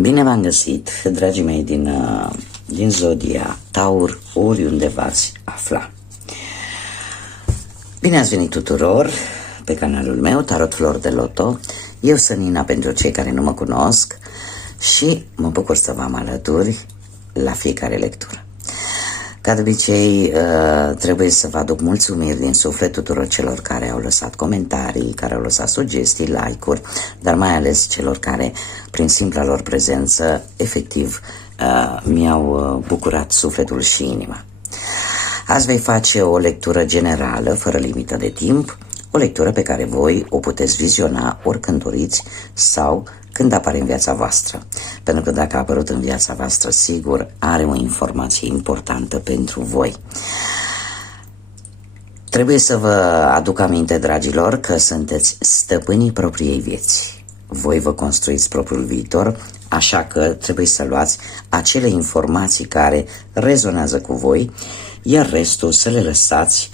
Bine v-am găsit, dragii mei din Zodia Taur, oriunde v-ați afla. Bine ați venit tuturor pe canalul meu, Tarot Flori de Loto. Eu sunt Nina pentru cei care nu mă cunosc și mă bucur să vă am alături la fiecare lectură. Ca de obicei, trebuie să vă aduc mulțumiri din suflet tuturor celor care au lăsat comentarii, care au lăsat sugestii, like-uri, dar mai ales celor care, prin simpla lor prezență, efectiv, mi-au bucurat sufletul și inima. Azi voi face o lectură generală, fără limită de timp, o lectură pe care voi o puteți viziona oricând doriți sau când apare în viața voastră. Pentru că dacă a apărut în viața voastră, sigur, are o informație importantă pentru voi. Trebuie să vă aduc aminte, dragilor, că sunteți stăpânii propriei vieți. Voi vă construiți propriul viitor, așa că trebuie să luați acele informații care rezonează cu voi, iar restul să le lăsați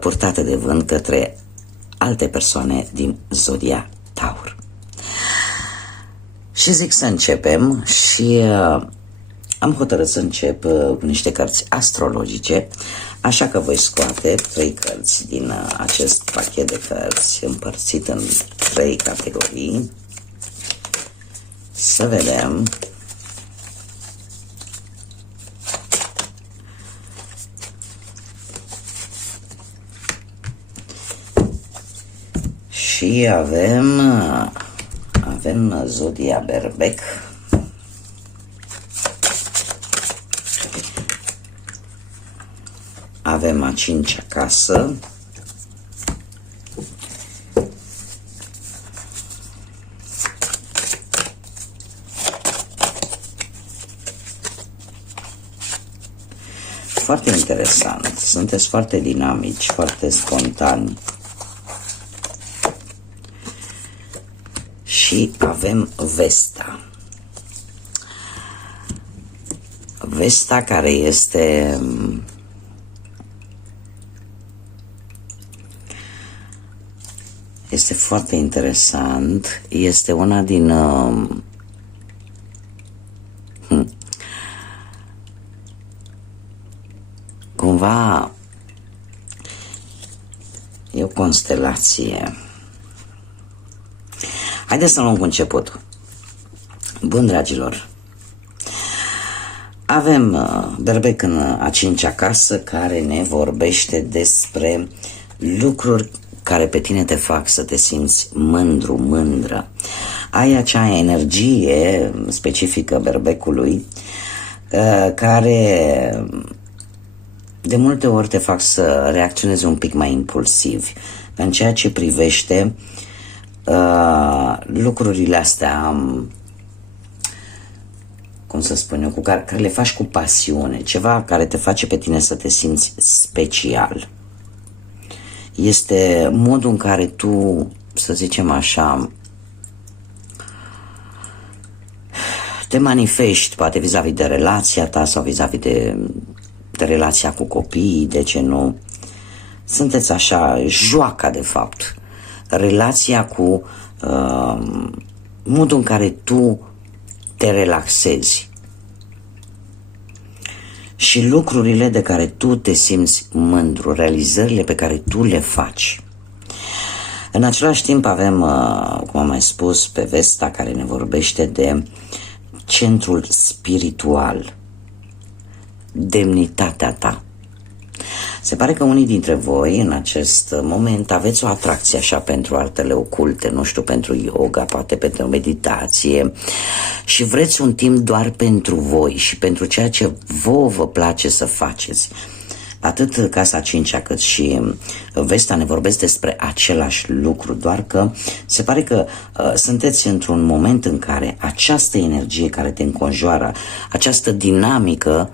purtate de vânt către alte persoane din Zodia Taur. Și zic să începem și am hotărât să încep cu niște cărți astrologice, așa că voi scoate 3 cărți din acest pachet de cărți împărțit în 3 categorii. Să vedem. Și avem Zodia Berbec, avem a 5-a casă, foarte interesant, sunteți foarte dinamici, foarte spontani. Și avem Vesta. Vesta care este foarte interesant. Este una din cumva e o constelație. Haideți să luăm cu începutul. Bun, dragilor, avem Berbec în a 5-a casă, care ne vorbește despre lucruri care pe tine te fac să te simți mândru, mândră. Ai acea energie specifică Berbecului, care de multe ori te fac să reacționezi un pic mai impulsiv în ceea ce privește lucrurile astea, cum să spun eu, care le faci cu pasiune, ceva care te face pe tine să te simți special. Este modul în care tu, să zicem așa, te manifesti, poate vis-a-vis de relația ta sau vis-a-vis de relația cu copiii, de ce nu? Sunteți așa, joaca de fapt. Relația cu modul în care tu te relaxezi și lucrurile de care tu te simți mândru, realizările pe care tu le faci. În același timp avem, cum am mai spus, pe Vesta, care ne vorbește de centrul spiritual, demnitatea ta. Se pare că unii dintre voi în acest moment aveți o atracție așa pentru artele oculte, nu știu, pentru yoga, poate pentru meditație și vreți un timp doar pentru voi și pentru ceea ce vouă vă place să faceți. Atât Casa 5-a cât și Vesta ne vorbesc despre același lucru, doar că se pare că sunteți într-un moment în care această energie care te înconjoară, această dinamică,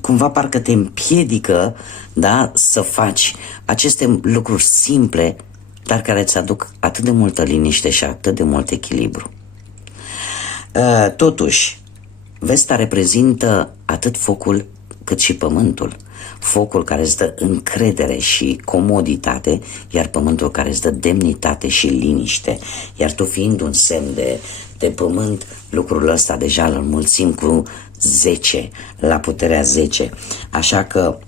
cumva parcă te împiedică, da, să faci aceste lucruri simple, dar care îți aduc atât de multă liniște și atât de mult echilibru. Totuși, Vesta reprezintă atât focul cât și pământul. focul care îți dă încredere și comoditate, iar pământul care îți dă demnitate și liniște. Iar tu fiind un semn de pământ, lucrul ăsta deja îl înmulțim cu 10, la puterea 10. Așa că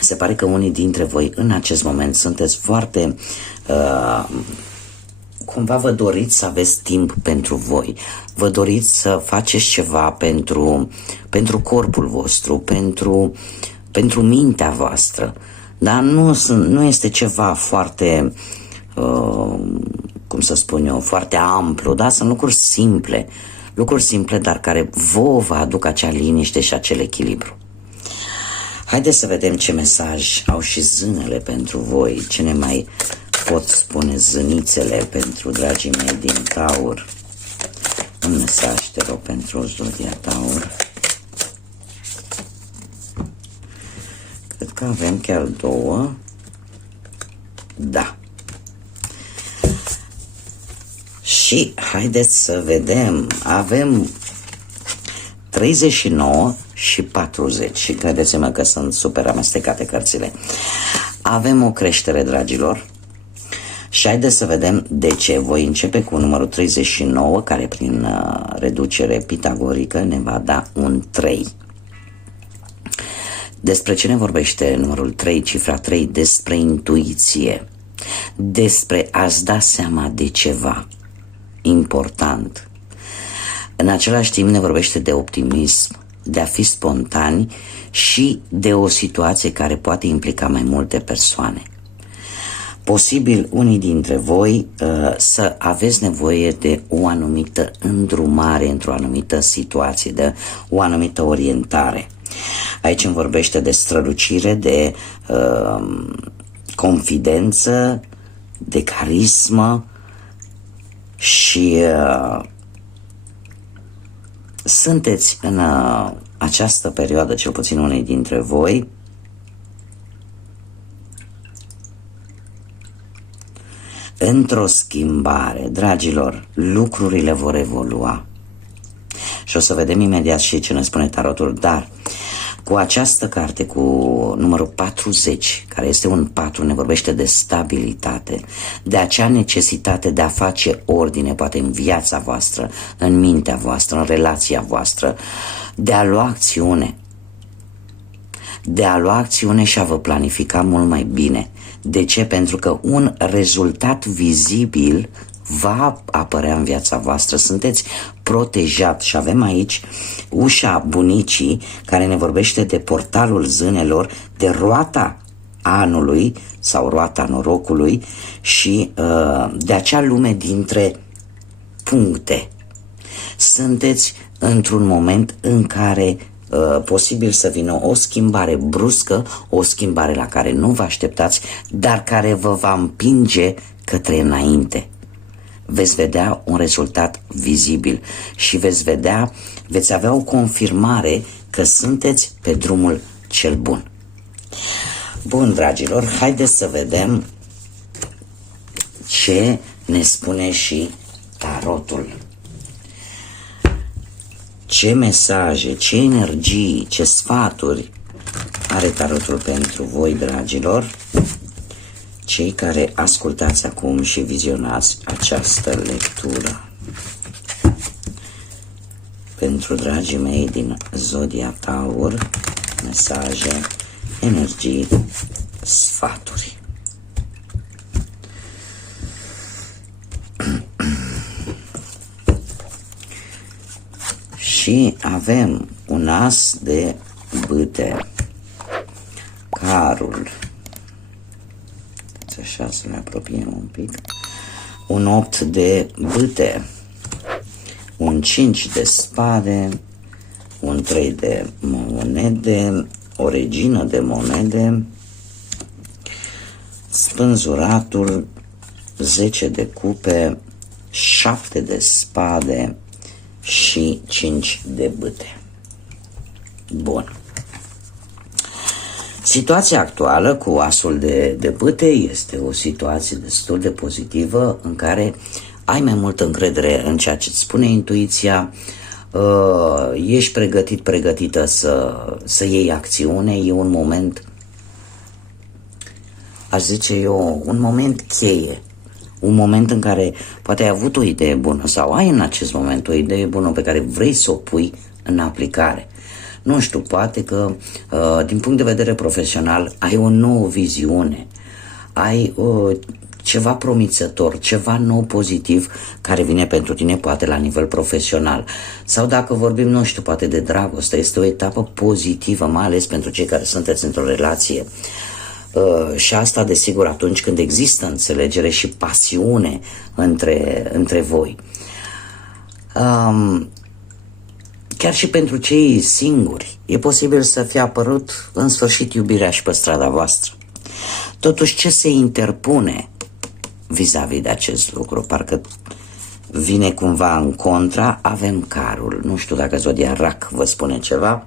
se pare că unii dintre voi în acest moment sunteți foarte cumva vă doriți să aveți timp pentru voi, vă doriți să faceți ceva pentru corpul vostru, pentru mintea voastră, dar nu este ceva foarte, cum să spun eu, foarte amplu, da? Sunt lucruri simple, dar care vouă vă aduc acea liniște și acel echilibru. Haideți să vedem ce mesaj au și zânele pentru voi, ce ne mai pot spune zânițele pentru dragii mei din Taur. Un mesaj, te rog, pentru Zodia Taur. Cred că avem chiar 2. Da. Și haideți să vedem, avem 39 și 40 și credeți-mă că sunt super amestecate cărțile. Avem o creștere, dragilor, și haideți să vedem de ce. Voi începe cu numărul 39, care prin reducere pitagorică ne va da un 3. Despre ce ne vorbește numărul 3, cifra 3? Despre intuiție, despre a-ți da seama de ceva important. În același timp ne vorbește de optimism, de a fi spontani și de o situație care poate implica mai multe persoane. Posibil unii dintre voi să aveți nevoie de o anumită îndrumare într-o anumită situație, de o anumită orientare. Aici îmi vorbește de strălucire, de confidență, de carismă și sunteți în această perioadă, cel puțin unei dintre voi, într-o schimbare. Dragilor, lucrurile vor evolua. Și o să vedem imediat și ce ne spune tarotul, dar cu această carte, cu numărul 40, care este un 4, ne vorbește de stabilitate, de acea necesitate de a face ordine, poate în viața voastră, în mintea voastră, în relația voastră, de a lua acțiune. De a lua acțiune și a vă planifica mult mai bine. De ce? Pentru că un rezultat vizibil va apărea în viața voastră. Sunteți protejat și avem aici ușa bunicii care ne vorbește de portalul zânelor, de roata anului sau roata norocului și de acea lume dintre puncte. Sunteți într-un moment în care posibil să vină o schimbare bruscă, o schimbare la care nu vă așteptați, dar care vă va împinge către înainte. Veți vedea un rezultat vizibil și veți avea o confirmare că sunteți pe drumul cel bun. Bun, dragilor, haideți să vedem ce ne spune și tarotul. Ce mesaje, ce energii, ce sfaturi are tarotul pentru voi, dragilor, cei care ascultați acum și vizionați această lectură. Pentru dragii mei din Zodia Taur, mesaje, energii, sfaturi. Și avem un as de bâte, carul, așa să ne apropiem un pic, un 8 de bâte, un 5 de spade, un 3 de monede, o regină de monede, spânzuratul, 10 de cupe, 7 de spade și 5 de bâte. Bun. Situația actuală cu asul de bâte este o situație destul de pozitivă în care ai mai multă încredere în ceea ce îți spune intuiția, ești pregătită să iei acțiune, e un moment, aș zice eu, un moment cheie. Un moment în care poate ai avut o idee bună sau ai în acest moment o idee bună pe care vrei să o pui în aplicare. Nu știu, poate că din punct de vedere profesional ai o nouă viziune, ai ceva promițător, ceva nou pozitiv care vine pentru tine poate la nivel profesional. Sau dacă vorbim, nu știu, poate de dragoste, este o etapă pozitivă, mai ales pentru cei care sunteți într-o relație. Și asta, desigur, atunci când există înțelegere și pasiune între voi. Chiar și pentru cei singuri, e posibil să fie apărut în sfârșit iubirea și pe strada voastră. Totuși, ce se interpune vis-a-vis de acest lucru? Parcă vine cumva în contra, avem carul. Nu știu dacă zodia Rac vă spune ceva,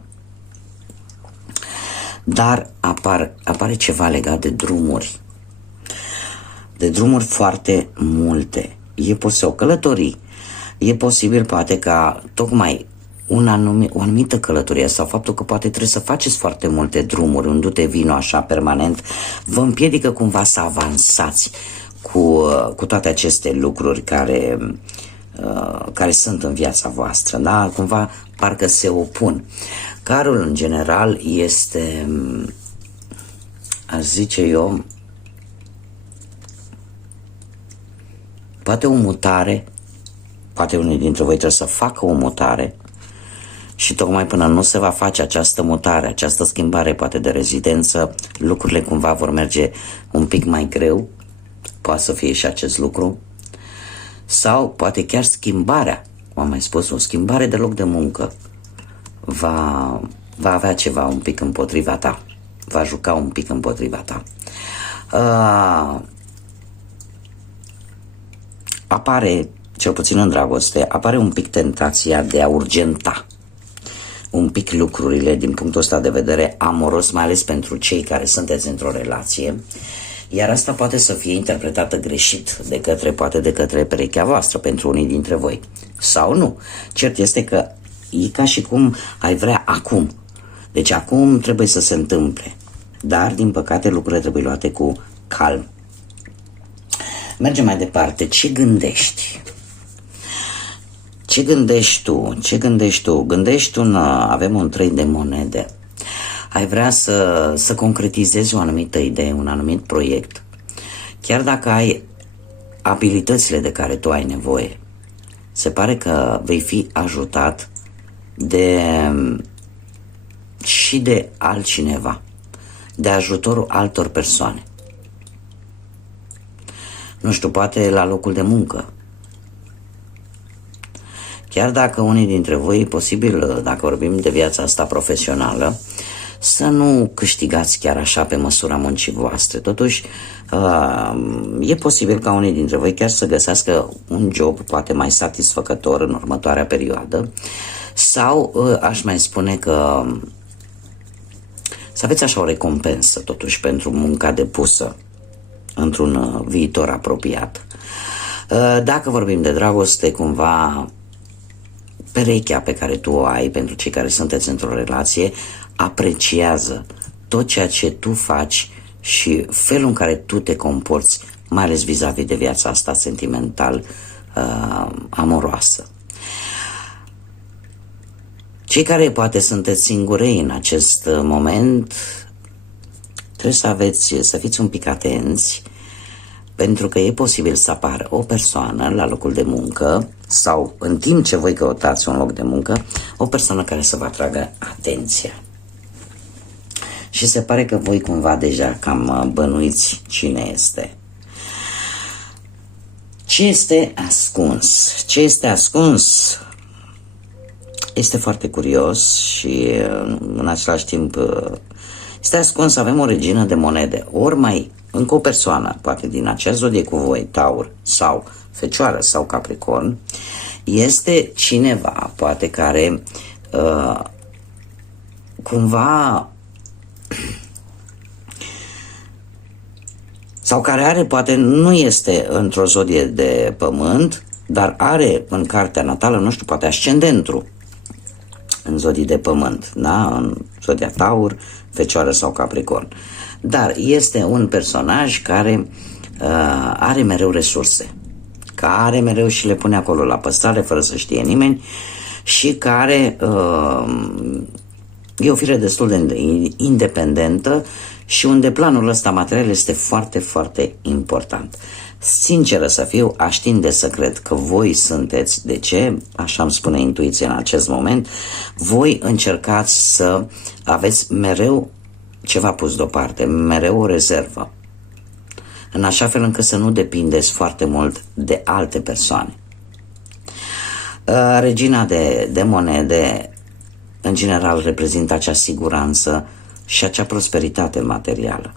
dar apare ceva legat de drumuri. De drumuri foarte multe. E posibil o călătorie. E posibil poate ca tocmai o anumită călătorie sau faptul că poate trebuie să faceți foarte multe drumuri, un du-te vino așa permanent, vă împiedică cumva să avansați cu toate aceste lucruri care sunt în viața voastră, da? Cumva parcă se opun. Carul în general este, aș zice eu, poate o mutare, poate unii dintre voi trebuie să facă o mutare și tocmai până nu se va face această mutare, această schimbare poate de rezidență, lucrurile cumva vor merge un pic mai greu, poate să fie și acest lucru, sau poate chiar schimbarea, cum am mai spus, o schimbare de loc de muncă va avea ceva un pic împotriva ta, va juca un pic împotriva ta. Apare, cel puțin în dragoste, apare un pic tentația de a urgenta un pic lucrurile din punctul ăsta de vedere amoros, mai ales pentru cei care sunteți într-o relație, iar asta poate să fie interpretată greșit de către perechea voastră pentru unii dintre voi, sau nu. Cert este că e ca și cum ai vrea acum. Deci acum trebuie să se întâmple. Dar, din păcate, lucrurile trebuie luate cu calm. Mergem mai departe. Ce gândești? Ce gândești tu? Ce gândești tu? Gândești avem un 3 de monede. Ai vrea să concretizezi o anumită idee, un anumit proiect. Chiar dacă ai abilitățile de care tu ai nevoie, se pare că vei fi ajutat și de altcineva, de ajutorul altor persoane. Nu știu, poate la locul de muncă. Chiar dacă unii dintre voi, e posibil, dacă vorbim de viața asta profesională, să nu câștigați chiar așa pe măsura muncii voastre. Totuși, e posibil ca unii dintre voi chiar să găsească un job poate mai satisfăcător în următoarea perioadă, sau aș mai spune că să aveți așa o recompensă totuși pentru munca depusă într-un viitor apropiat. Dacă vorbim de dragoste, cumva perechea pe care tu o ai, pentru cei care sunteți într-o relație, apreciază tot ceea ce tu faci și felul în care tu te comporți, mai ales vis-a-vis de viața asta sentimental, amoroasă. Cei care poate sunteți singurei în acest moment, trebuie să fiți un pic atenți, pentru că e posibil să apară o persoană la locul de muncă sau în timp ce voi căutați un loc de muncă, o persoană care să vă atragă atenția. Și se pare că voi cumva deja cam bănuiți cine este. Ce este ascuns? Ce este ascuns? Este foarte curios și în același timp este ascuns. Avem o regină de monede, ori mai încă o persoană, poate din acea zodie cu voi, Taur sau Fecioară sau Capricorn, este cineva, poate care cumva sau care are, poate nu este într-o zodie de pământ, dar are în cartea natală, nu știu, poate ascendentul în zodii de pământ, da? În zodia Taur, Fecioară sau Capricorn. Dar este un personaj care are mereu resurse, care mereu și le pune acolo la păstrare fără să știe nimeni și care e o fire destul de independentă și unde planul ăsta material este foarte, foarte important. Sinceră să fiu, aș tinde să cred că voi sunteți, de ce? Așa îmi spune intuiția în acest moment, voi încercați să aveți mereu ceva pus deoparte, mereu o rezervă, în așa fel încât să nu depindeți foarte mult de alte persoane. Regina de monede, în general, reprezintă acea siguranță și acea prosperitate materială.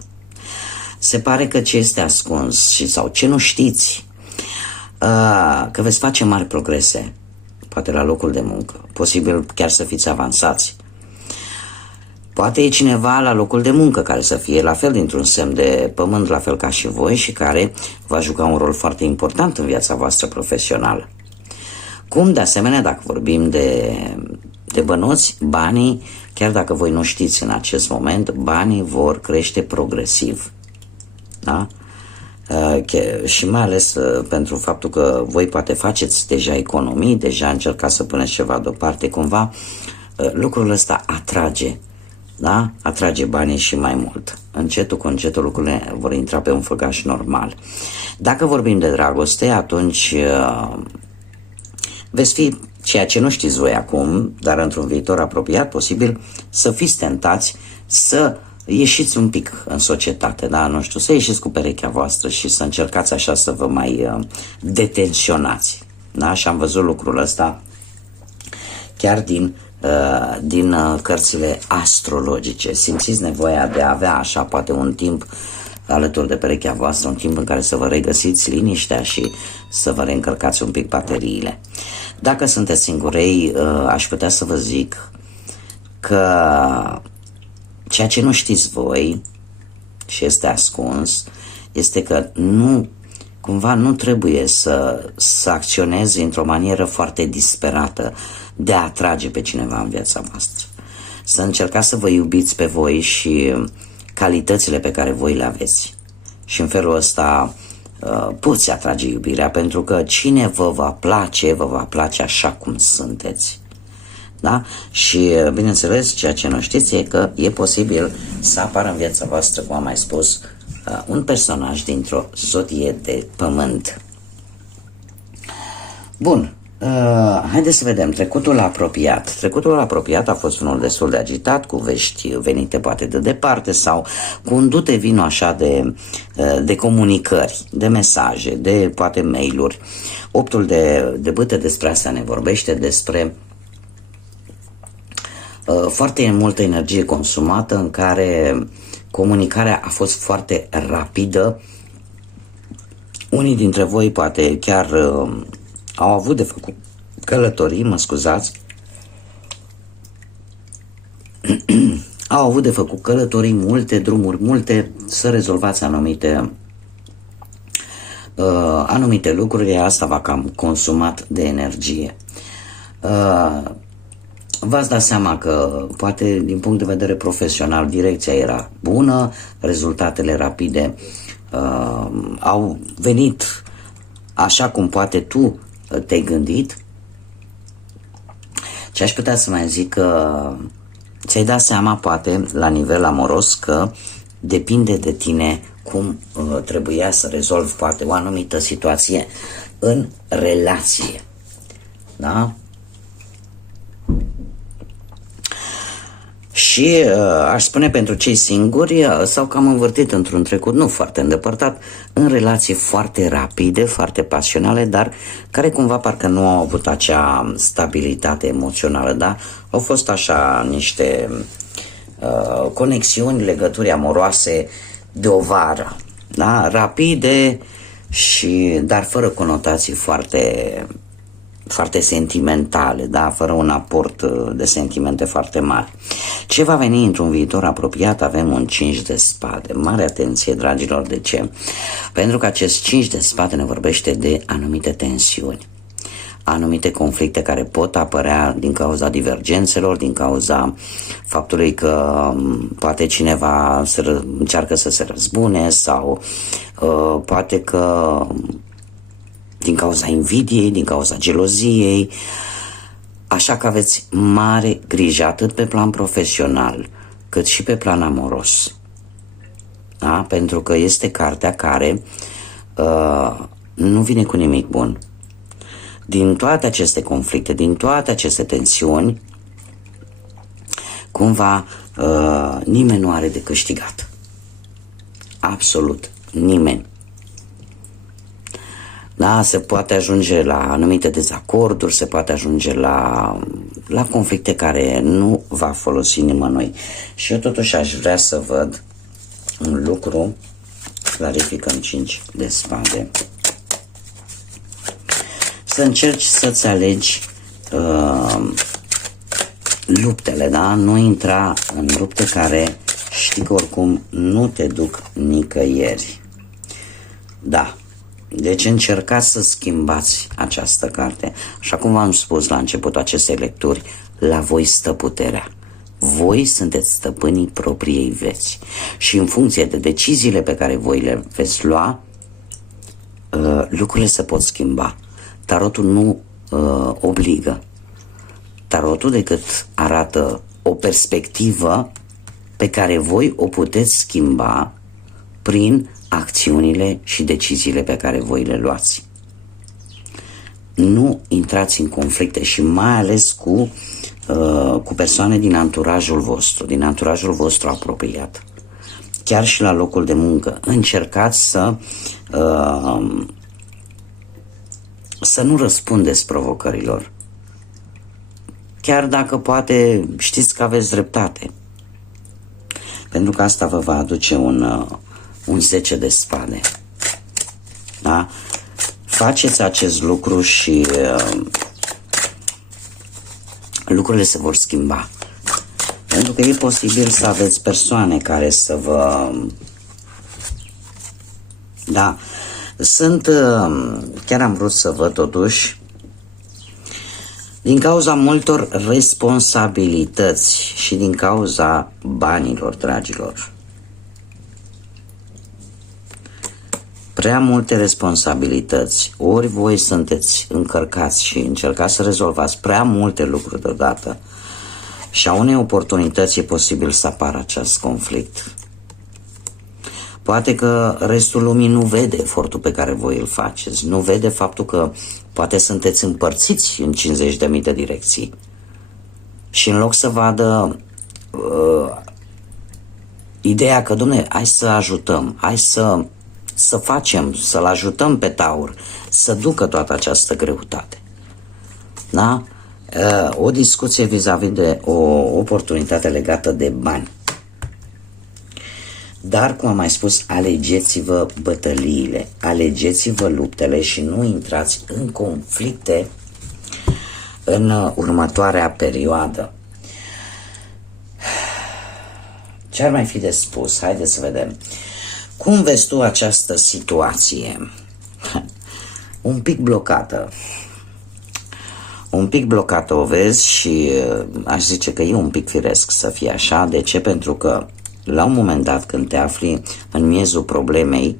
Se pare că ce este ascuns sau ce nu știți, că veți face mari progrese, poate la locul de muncă, posibil chiar să fiți avansați. Poate e cineva la locul de muncă care să fie la fel dintr-un semn de pământ, la fel ca și voi, și care va juca un rol foarte important în viața voastră profesională. Cum, de asemenea, dacă vorbim de bănuți, banii, chiar dacă voi nu știți în acest moment, banii vor crește progresiv. Da? Și mai ales pentru faptul că voi poate faceți deja economii, deja încercați să puneți ceva deoparte, cumva lucrul ăsta atrage, da? Atrage banii și mai mult. Încetul cu încetul lucrurile vor intra pe un făgaș normal. Dacă vorbim de dragoste, atunci veți fi ceea ce nu știți voi acum, dar într-un viitor apropiat, posibil să fiți tentați să ieșiți un pic în societate, da? Nu știu, să ieșiți cu perechea voastră și să încercați așa să vă mai detenționați. Da? Și am văzut lucrul ăsta chiar din cărțile astrologice. Simțiți nevoia de a avea așa poate un timp alături de perechea voastră, un timp în care să vă regăsiți liniștea și să vă reîncărcați un pic bateriile. Dacă sunteți singurei, aș putea să vă zic că ceea ce nu știți voi și este ascuns este că cumva nu trebuie să acționezi într-o manieră foarte disperată de a atrage pe cineva în viața voastră. Să încercați să vă iubiți pe voi și calitățile pe care voi le aveți. Și în felul ăsta poți atrage iubirea, pentru că cine vă va place așa cum sunteți. Da? Și bineînțeles, ceea ce nu știți e că e posibil să apară în viața voastră, cum am mai spus, un personaj dintr-o zodie de pământ. Bun, haideți să vedem trecutul apropiat. Trecutul apropiat a fost unul destul de agitat, cu vești venite poate de departe sau cu un dute vino așa de comunicări, de mesaje, de poate mail-uri. Optul de bâte despre asta ne vorbește, despre foarte multă energie consumată, în care comunicarea a fost foarte rapidă. Unii dintre voi poate chiar au avut de făcut călătorii, mă scuzați, au avut de făcut călătorii, multe drumuri, multe, să rezolvați anumite lucruri, iar asta v-a cam consumat de energie. V-ați dat seama că poate din punct de vedere profesional direcția era bună, rezultatele rapide au venit așa cum poate tu te-ai gândit. Ce aș putea să mai zic, că ți-ai dat seama poate la nivel amoros că depinde de tine cum trebuia să rezolvi poate o anumită situație în relație. Da? Și aș spune pentru cei singuri s-au cam învârtit într-un trecut nu foarte îndepărtat în relații foarte rapide, foarte pasionale, dar care cumva parcă nu au avut acea stabilitate emoțională, da? Au fost așa niște conexiuni, legături amoroase de o vară, da? Rapide, dar fără conotații foarte sentimentale, da? Fără un aport de sentimente foarte mari. Ce va veni într-un viitor apropiat? Avem un 5 de spade. Mare atenție, dragilor, de ce? Pentru că acest 5 de spade ne vorbește de anumite tensiuni. anumite conflicte care pot apărea din cauza divergențelor, din cauza faptului că poate cineva încearcă să se răzbune sau poate că din cauza invidiei, din cauza geloziei. Așa că aveți mare grijă atât pe plan profesional cât și pe plan amoros. Da? Pentru că este cartea care nu vine cu nimic bun. Din toate aceste conflicte, din toate aceste tensiuni, cumva nimeni nu are de câștigat. Absolut nimeni. Da, se poate ajunge la anumite dezacorduri, se poate ajunge la conflicte care nu va folosi nimănui. Și eu totuși aș vrea să văd un lucru. Clarificăm 5 de spade. Să încerci să-ți alegi luptele, da? Nu intra în lupte care știi că oricum nu te duc nicăieri. Da. Deci încercați să schimbați această carte. Așa cum v-am spus la începutul acestei lecturi, la voi stă puterea. Voi sunteți stăpânii propriei vieți. Și în funcție de deciziile pe care voi le veți lua, lucrurile se pot schimba. Tarotul nu obligă. Tarotul decât arată o perspectivă pe care voi o puteți schimba prin acțiunile și deciziile pe care voi le luați. Nu intrați în conflicte și mai ales cu persoane din anturajul vostru apropiat. Chiar și la locul de muncă. Încercați să nu răspundeți provocărilor. Chiar dacă poate știți că aveți dreptate. Pentru că asta vă va aduce un 10 de spade. Da? Faceți acest lucru și lucrurile se vor schimba. Pentru că e posibil să aveți persoane care să vă... Da, chiar am vrut să văd totuși, din cauza multor responsabilități și din cauza banilor, dragilor. Prea multe responsabilități. Ori voi sunteți încărcați și încercați să rezolvați prea multe lucruri deodată și a unei oportunități e posibil să apară acest conflict. Poate că restul lumii nu vede efortul pe care voi îl faceți, nu vede faptul că poate sunteți împărțiți în 50.000 de direcții și în loc să vadă ideea că, dom'le, hai să ajutăm, hai să facem, să-l ajutăm pe Taur să ducă toată această greutate. Da? O discuție vis-a-vis de o oportunitate legată de bani. Dar, cum am mai spus, alegeți-vă bătăliile, alegeți-vă luptele și nu intrați în conflicte în următoarea perioadă. Ce ar mai fi de spus? Haideți să vedem. Cum vezi tu această situație? Un pic blocată. Un pic blocată o vezi și aș zice că e un pic firesc să fie așa. De ce? Pentru că la un moment dat când te afli în miezul problemei,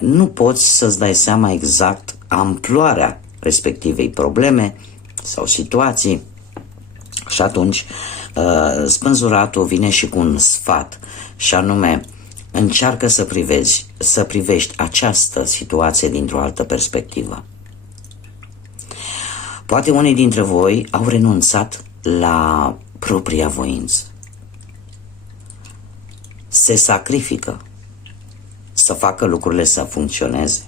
nu poți să-ți dai seama exact amploarea respectivei probleme sau situații și atunci spânzuratul vine și cu un sfat și anume încearcă să privești această situație dintr-o altă perspectivă. Poate unii dintre voi au renunțat la propria voință. Se sacrifică să facă lucrurile să funcționeze.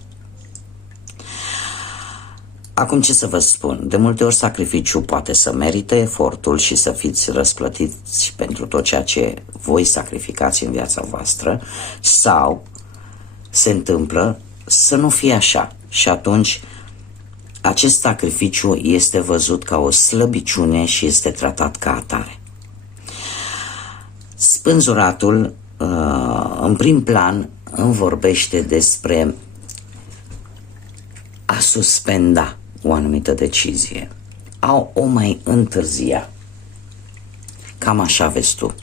Acum ce să vă spun? De multe ori sacrificiul poate să merite efortul și să fiți răsplătiți pentru tot ceea ce voi sacrificați în viața voastră, sau se întâmplă să nu fie așa și atunci acest sacrificiu este văzut ca o slăbiciune și este tratat ca atare. Spânzuratul în prim plan îmi vorbește despre a suspenda, o anumită decizie, au o mai întârzia. Cam așa vezi tu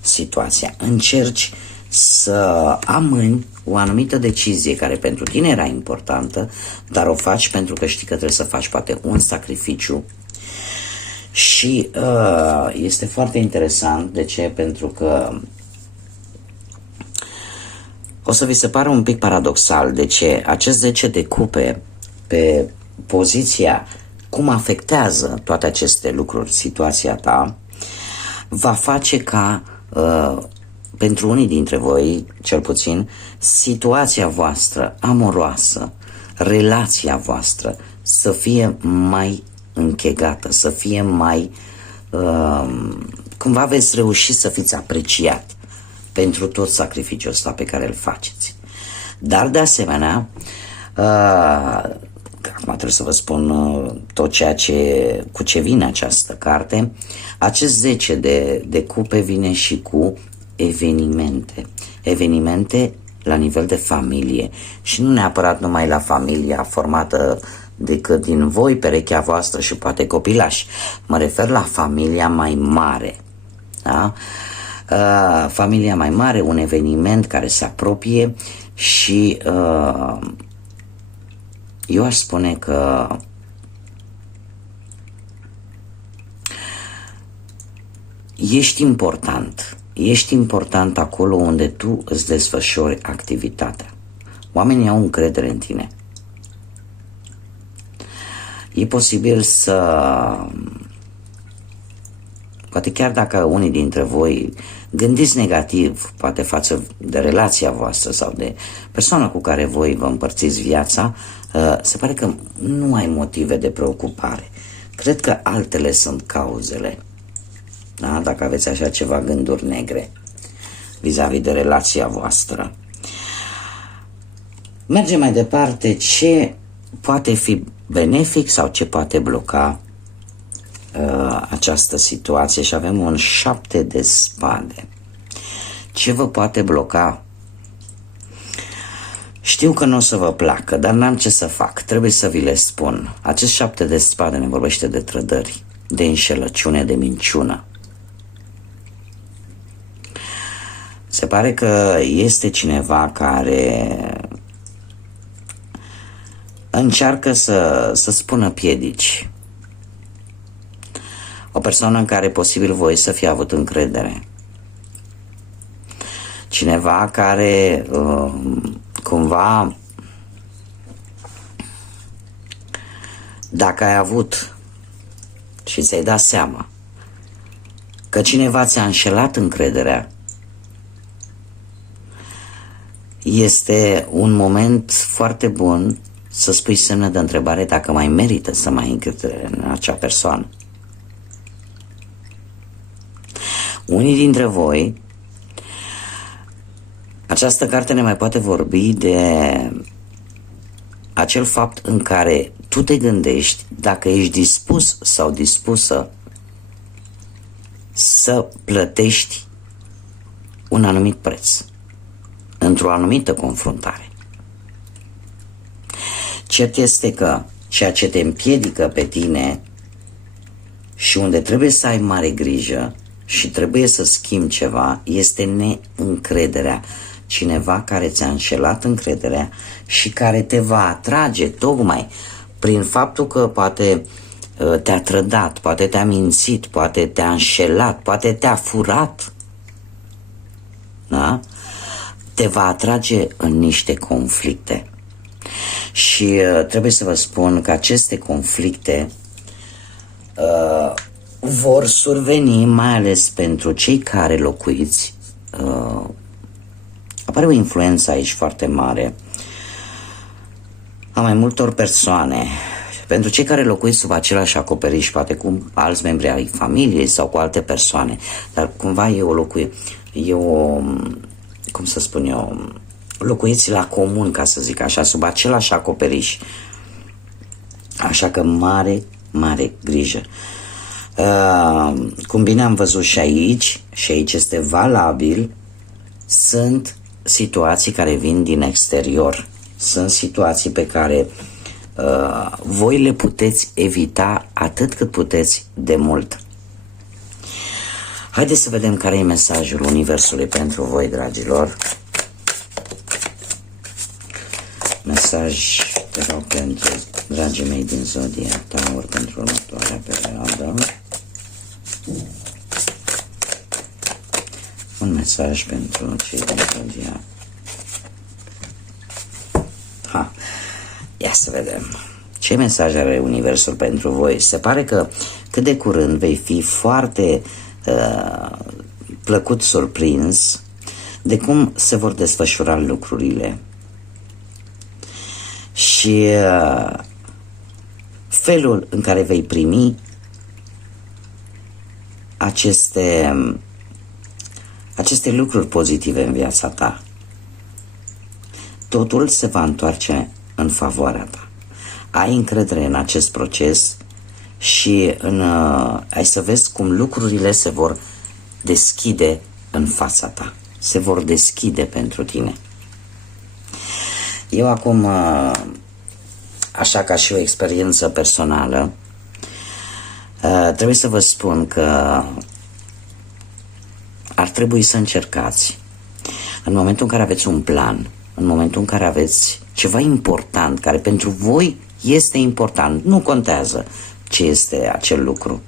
situația. Încerci să amâni o anumită decizie care pentru tine era importantă, dar o faci pentru că știi că trebuie să faci poate un sacrificiu. Și este foarte interesant. De ce? Pentru că o să vi se pară un pic paradoxal. De ce? Acest 10 de cupe pe poziția cum afectează toate aceste lucruri situația ta, va face ca pentru unii dintre voi, cel puțin, situația voastră amoroasă, relația voastră să fie mai închegată, să fie mai cumva veți reuși să fiți apreciat pentru tot sacrificiul ăsta pe care îl faceți. Dar de asemenea, acum trebuie să vă spun tot ceea cu ce vine această carte. Acest 10 de cupe vine și cu evenimente la nivel de familie și nu neapărat numai la familia formată decât din voi, perechea voastră și poate copilași. Mă refer la familia mai mare. Da? Familia mai mare, un eveniment care se apropie și eu aș spune că ești important acolo unde tu îți desfășori activitatea. Oamenii au încredere în tine. E posibil poate chiar dacă unii dintre voi gândiți negativ, poate față de relația voastră sau de persoana cu care voi vă împărțiți viața, se pare că nu ai motive de preocupare. Cred că altele sunt cauzele. Da? Dacă aveți așa ceva gânduri negre vis-a-vis de relația voastră. Mergem mai departe. Ce poate fi benefic sau ce poate bloca această situație? Și avem un 7 de spade. Ce vă poate bloca? Știu că nu o să vă placă, dar n-am ce să fac. Trebuie să vi le spun. Acest 7 de spade ne vorbește de trădări, de înșelăciune, de minciună. Se pare că este cineva care încearcă să spună piedici. O persoană în care posibil voi să fie avut încredere. Cineva care cumva, dacă ai avut și ți-ai dat seama că cineva ți-a înșelat încrederea, este un moment foarte bun să spui semnă de întrebare dacă mai merită să mai încredere în acea persoană. Unii dintre voi, această carte ne mai poate vorbi de acel fapt în care tu te gândești dacă ești dispus sau dispusă să plătești un anumit preț într-o anumită confruntare. Cert este că ceea ce te împiedică pe tine și unde trebuie să ai mare grijă și trebuie să schimbi ceva este neîncrederea. Cineva care ți-a înșelat încrederea și care te va atrage tocmai prin faptul că poate te-a trădat, poate te-a mințit, poate te-a înșelat, poate te-a furat. Da? Te va atrage în niște conflicte. Și trebuie să vă spun că aceste conflicte vor surveni mai ales pentru cei care locuiți. Apare o influență aici foarte mare a mai multor persoane. Pentru cei care locuiți sub același acoperiș, poate cu alți membri ai familiei sau cu alte persoane, dar cumva cum să spun eu, locuiți la comun, ca să zic așa, sub același acoperiș. Așa că mare grijă. Cum bine am văzut și aici este valabil, sunt situații care vin din exterior. Sunt situații pe care voi le puteți evita atât cât puteți de mult. Haideți să vedem care e mesajul Universului pentru voi, dragilor. Mesaj, te rog, pentru dragii mei din Zodia Taur pentru următoarea perioadă. Un mesaj pentru cei din Zodia. Ia să vedem. Ce mesaj are Universul pentru voi? Se pare că cât de curând vei fi foarte plăcut surprins de cum se vor desfășura lucrurile și felul în care vei primi aceste lucruri pozitive în viața ta. Totul se va întoarce în favoarea ta. Ai încredere în acest proces și ai să vezi cum lucrurile se vor deschide în fața ta. Se vor deschide pentru tine. Eu acum, așa ca și o experiență personală, trebuie să vă spun că ar trebui să încercați, în momentul în care aveți un plan, în momentul în care aveți ceva important, care pentru voi este important, nu contează ce este acel lucru,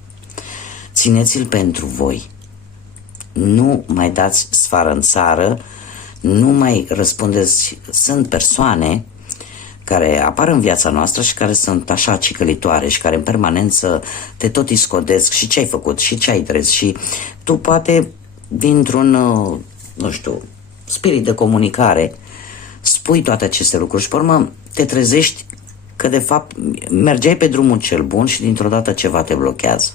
țineți-l pentru voi. Nu mai dați sfară în țară, nu mai răspundeți. Sunt persoane care apar în viața noastră și care sunt așa cicălitoare și care în permanență te tot iscodesc și ce ai făcut și ce ai trăit și tu poate dintr-un, nu știu, spirit de comunicare spui toate aceste lucruri și pe urmă te trezești că de fapt mergeai pe drumul cel bun și dintr-o dată ceva te blochează.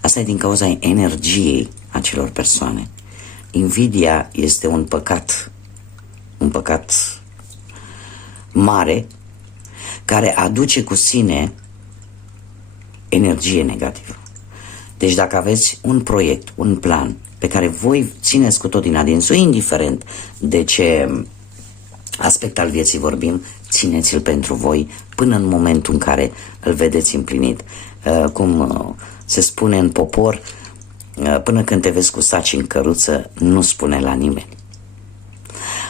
Asta e din cauza energiei acelor persoane. Invidia este un păcat mare care aduce cu sine energie negativă. Deci dacă aveți un proiect, un plan pe care voi țineți cu tot din adinsul, indiferent de ce aspect al vieții vorbim, țineți-l pentru voi până în momentul în care îl vedeți împlinit. Cum se spune în popor, până când te vezi cu saci în căruță, nu spune la nimeni.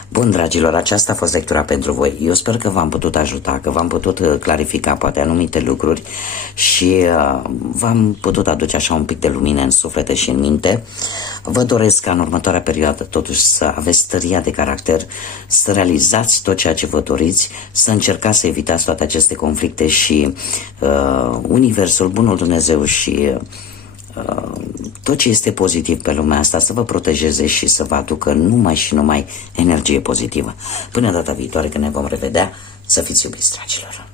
Bun, dragilor, aceasta a fost lectura pentru voi. Eu sper că v-am putut ajuta, că v-am putut clarifica poate anumite lucruri și v-am putut aduce așa un pic de lumină în suflete și în minte. Vă doresc ca în următoarea perioadă totuși să aveți tăria de caracter, să realizați tot ceea ce vă doriți, să încercați să evitați toate aceste conflicte și Universul, Bunul Dumnezeu și tot ce este pozitiv pe lumea asta să vă protejeze și să vă aducă numai și numai energie pozitivă. Până data viitoare când ne vom revedea, să fiți iubiți, dragilor!